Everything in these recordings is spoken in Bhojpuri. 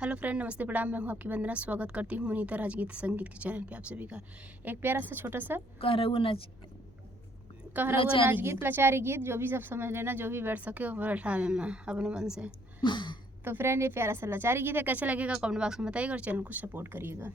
हेलो फ्रेंड, नमस्ते प्रणाम। मैं हूँ आपकी वंदना। स्वागत करती हूँ मुनीता राजगीत संगीत के चैनल पे आप सभी का। एक प्यारा सा छोटा सा कह रहा नाच गीत, लाचारी गीत, जो भी सब समझ लेना, जो भी बैठ सके वो बैठा लेना अपने मन से। तो फ्रेंड, ये प्यारा सा लाचारी गीत है, कैसा लगेगा कमेंट बॉक्स में बताइएगा और चैनल को सपोर्ट करिएगा।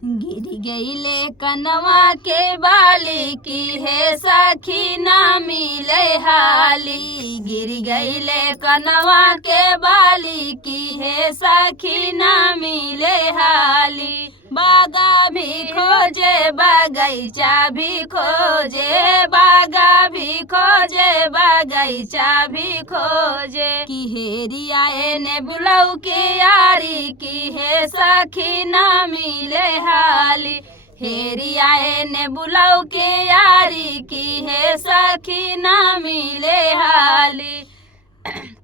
गिर गईले कनवा के बाली की है सखी ना मिले हाली। गिर गईले कनवा के बाली की है सखी ना मिले हाली। बागा भी खोजे बगीचा भी खोजे, बागा भी खोजे बगीचा भी खोजे। की हेरिया ने बुलाऊ के यारी की है सखी ना मिले हाली। हेरिया ने बुलाऊ के यारी की है सखी ना मिले हाली।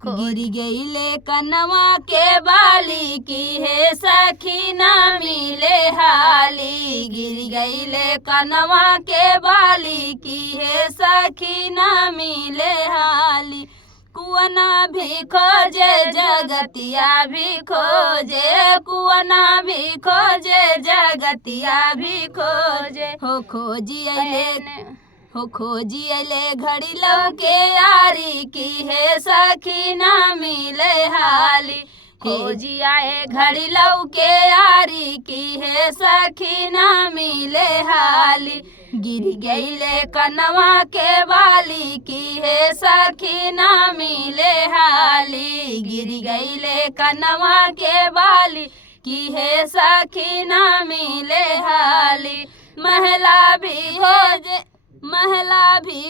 गिर गईले कनवा के बाली की है सखी ना मिले हाली। गिर गईले कनवा के बाली की है सखी ना मिले हाली। कुआना भी खोजे जगतिया भी खोजे, कुआना भी खोजे जगतिया भी खोजे। हो खोजी अले घड़ी लौके यारी की है सखी ना मिले हाली। खोजी आए घड़ी लौके यारी की है सखी ना मिले हाली। गिर गईले कनवा के बाली की है सखी ना मिले हाली। गिर गईले कनवा के बाली की है सखी ना मिले हाली। महला भी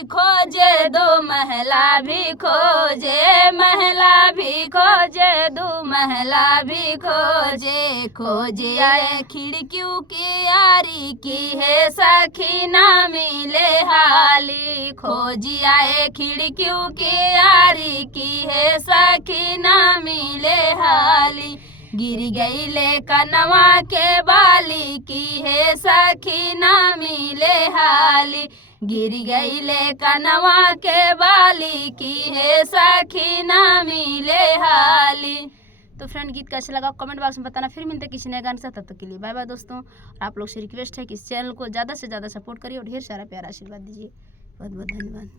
खोजे दो महला भी खोजे, महला भी खोजे दो महला भी खोजे। खोजे आए खिड़कियों की यारी की है सखी ना मिले हाली। खोजी आए खिड़कियों की यारी की है सखी ना मिले हाली। गिर गईले कनवा के बाली की है सखी ना मिले हाली। गिर गईले कनवा के बाली की है सखी ना मिले हाली। तो फ्रेंड, गीत कैसा लगा कमेंट बॉक्स में बताना। फिर मिलते किसी नए गाने से, तब तक के लिए बाय बाय दोस्तों। आप लोग से रिक्वेस्ट है कि इस चैनल को ज़्यादा से ज़्यादा सपोर्ट करिए और ढेर सारा प्यारा आशीर्वाद दीजिए। बहुत बहुत धन्यवाद।